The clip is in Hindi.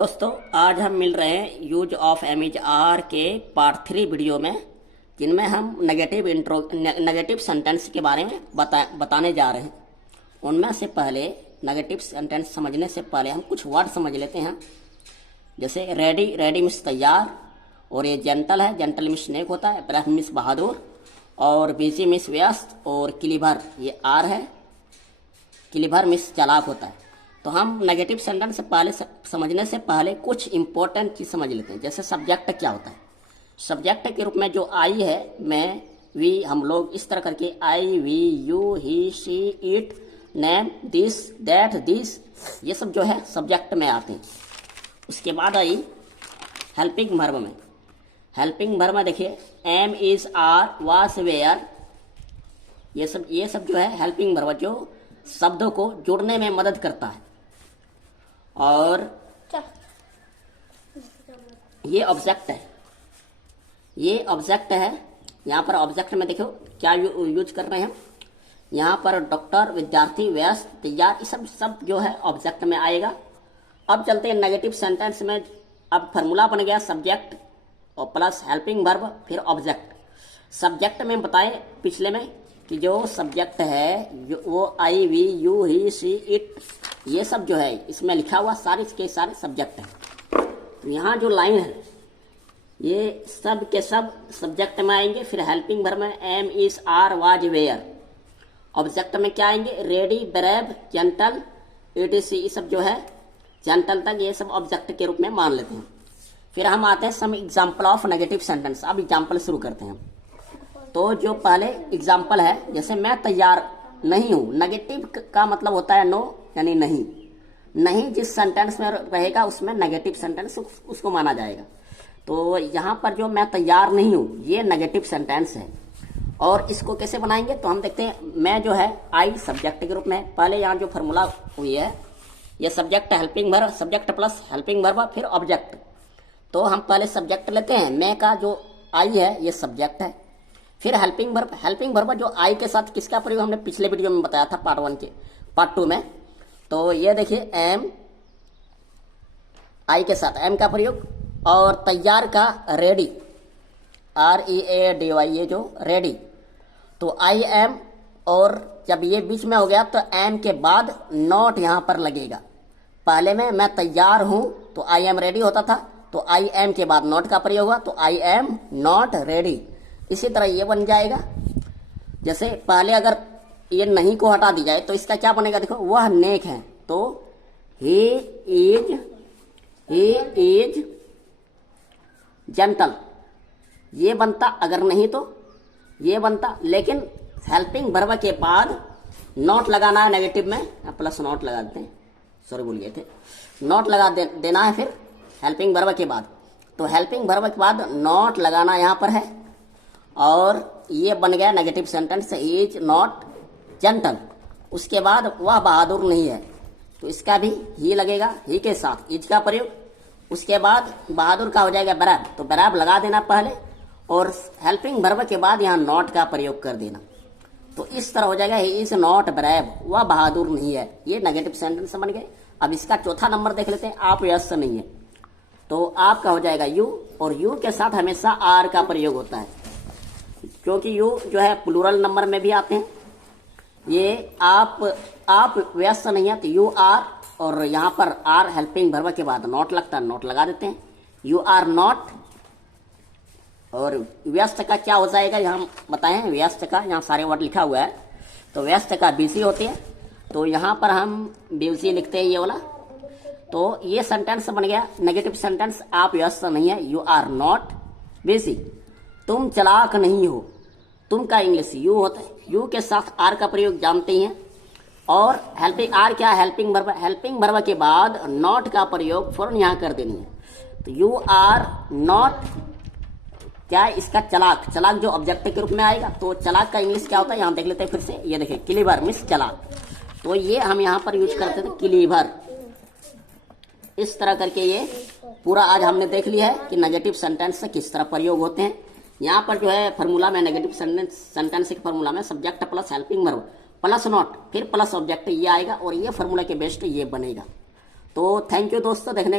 दोस्तों, आज हम मिल रहे हैं यूज ऑफ इमेज आर के पार्ट 3 वीडियो में, जिनमें हम नेगेटिव सेंटेंस के बारे में बताने जा रहे हैं। उनमें से पहले नेगेटिव सेंटेंस समझने से पहले हम कुछ वर्ड समझ लेते हैं। जैसे रेडी, रेडी मीन्स तैयार, और ये जेंटल है, जेंटल मीन्स नेक होता है, ब्रेव मीन्स बहादुर, और बिजी मीन्स व्यस्त, और क्लीवर ये आर है, क्लीवर मीन्स चालाक होता है। तो हम नेगेटिव सेंटेंस से पहले समझने से पहले कुछ इंपॉर्टेंट चीज समझ लेते हैं। जैसे सब्जेक्ट क्या होता है। सब्जेक्ट के रूप में जो आई है, मैं, वी, हम लोग, इस तरह करके I, we, you, he, she, it, name, this, that, this, ये सब जो है सब्जेक्ट में आते हैं। उसके बाद आई हेल्पिंग वर्ब में। हेल्पिंग वर्ब में देखिए am, is, are, was, were, ये सब जो है हेल्पिंग वर्ब, जो शब्दों को जोड़ने में मदद करता है। और ये ऑब्जेक्ट है, ये ऑब्जेक्ट है। यहाँ पर ऑब्जेक्ट में देखो क्या यूज कर रहे हैं हम। यहाँ पर डॉक्टर, विद्यार्थी, व्यस्त, तैयार, ये सब जो है ऑब्जेक्ट में आएगा। अब चलते हैं नेगेटिव सेंटेंस में। अब फार्मूला बन गया सब्जेक्ट और प्लस हेल्पिंग वर्ब फिर ऑब्जेक्ट। सब्जेक्ट में बताए पिछले में कि जो सब्जेक्ट है वो I, we, you, he, she, it, ये सब जो है इसमें लिखा हुआ सारे के सारे सब्जेक्ट हैं। तो यहाँ जो लाइन है ये सब के सब सब्जेक्ट में आएंगे। फिर हेल्पिंग वर्ब में am, is, are, was, were. Object में क्या आएंगे, रेडी, ब्रेव, जेंटल, etc, ये सब जो है जेंटल तक ये सब ऑब्जेक्ट के रूप में मान लेते हैं। फिर हम आते हैं some example of negative sentence. अब एग्जाम्पल शुरू करते हैं। तो जो पहले एग्जाम्पल है, जैसे मैं तैयार नहीं हूं, नेगेटिव का मतलब होता है नो, यानी नहीं। नहीं जिस सेंटेंस में रहेगा उसमें नेगेटिव सेंटेंस उसको माना जाएगा। तो यहां पर जो मैं तैयार नहीं हूं ये नेगेटिव सेंटेंस है। और इसको कैसे बनाएंगे तो हम देखते हैं। मैं जो है आई सब्जेक्ट के रूप में, पहले यहाँ जो फॉर्मूला हुई है ये subject helping verb, subject plus helping verb फिर ऑब्जेक्ट। तो हम पहले सब्जेक्ट लेते हैं, मैं का जो आई है ये सब्जेक्ट है। फिर हेल्पिंग वर्ब, हेल्पिंग वर्ब जो आई के साथ किसका प्रयोग हमने पिछले वीडियो में बताया था पार्ट 2 में। तो ये देखिए एम, आई के साथ एम का प्रयोग, और तैयार का रेडी, READY, ये जो रेडी। तो आई एम, और जब ये बीच में हो गया तो एम के बाद नॉट यहां पर लगेगा। पहले में मैं तैयार हूं तो आई एम रेडी होता था, तो आई एम के बाद नॉट का प्रयोग हुआ तो आई एम नॉट रेडी। इसी तरह ये बन जाएगा। जैसे पहले अगर ये नहीं को हटा दी जाए तो इसका क्या बनेगा, देखो वह नेक है, तो ही इज जेंटल, ये बनता। अगर नहीं तो ये बनता। लेकिन हेल्पिंग वर्ब के बाद नॉट लगाना है नेगेटिव में, प्लस नॉट लगा देते हैं, सॉरी भूल गए थे, नॉट लगा देना है फिर हेल्पिंग वर्ब के बाद। तो हेल्पिंग वर्ब के बाद नॉट लगाना यहां पर है, और ये बन गया negative sentence, is not gentle. उसके बाद वह बहादुर नहीं है, तो इसका भी ही लगेगा, ही के साथ इज का प्रयोग। उसके बाद बहादुर का हो जाएगा ब्रेव, तो ब्रेव लगा देना पहले, और हेल्पिंग वर्ब के बाद यहाँ नॉट का प्रयोग कर देना। तो इस तरह हो जाएगा ही इज नॉट ब्रेव, वह बहादुर नहीं है। ये नेगेटिव सेंटेंस बन गए। अब इसका चौथा नंबर देख लेते हैं, आप व्यस्त नहीं है, तो आपका हो जाएगा यू, और यू के साथ हमेशा आर का प्रयोग होता है, क्योंकि यू जो है प्लूरल नंबर में भी आते हैं। ये आप व्यस्त नहीं है तो यू आर, और यहां पर आर हेल्पिंग वर्ब के बाद नॉट लगता है, नॉट लगा देते हैं, यू आर नॉट। और व्यस्त का क्या हो जाएगा यहाँ बताएं। व्यस्त का यहाँ सारे वर्ड लिखा हुआ है, तो व्यस्त का बिजी होती है, तो यहां पर हम बिजी लिखते हैं ये वाला। तो ये सेंटेंस बन गया नेगेटिव सेंटेंस, आप व्यस्त नहीं है, यू आर नॉट बिजी। तुम चालाक नहीं हो, तुम का इंग्लिश यू होता है, यू के साथ आर का प्रयोग जानते ही हैं। और हेल्पिंग आर क्या, हेल्पिंग वर्ब, हेल्पिंग वर्ब के बाद नॉट का प्रयोग फौरन यहां कर देनी है। तो यू आर नॉट क्या, इसका चालाक, चालाक जो ऑब्जेक्ट के रूप में आएगा। तो चालाक का इंग्लिश क्या होता है, यहां देख लेते हैं फिर से। ये देखिए क्लीवर मीन्स चालाक, तो ये हम यहां पर यूज करते थे क्लीवर। इस तरह करके ये पूरा आज हमने देख लिया है कि नेगेटिव सेंटेंस से किस तरह प्रयोग होते हैं। यहाँ पर जो है फॉर्मूला में नेगेटिव सेंटेंस के फॉर्मूला में subject plus helping verb plus not फिर प्लस ऑब्जेक्ट ये आएगा, और ये फॉर्मूला के बेस्ड ये बनेगा। तो थैंक यू दोस्तों देखने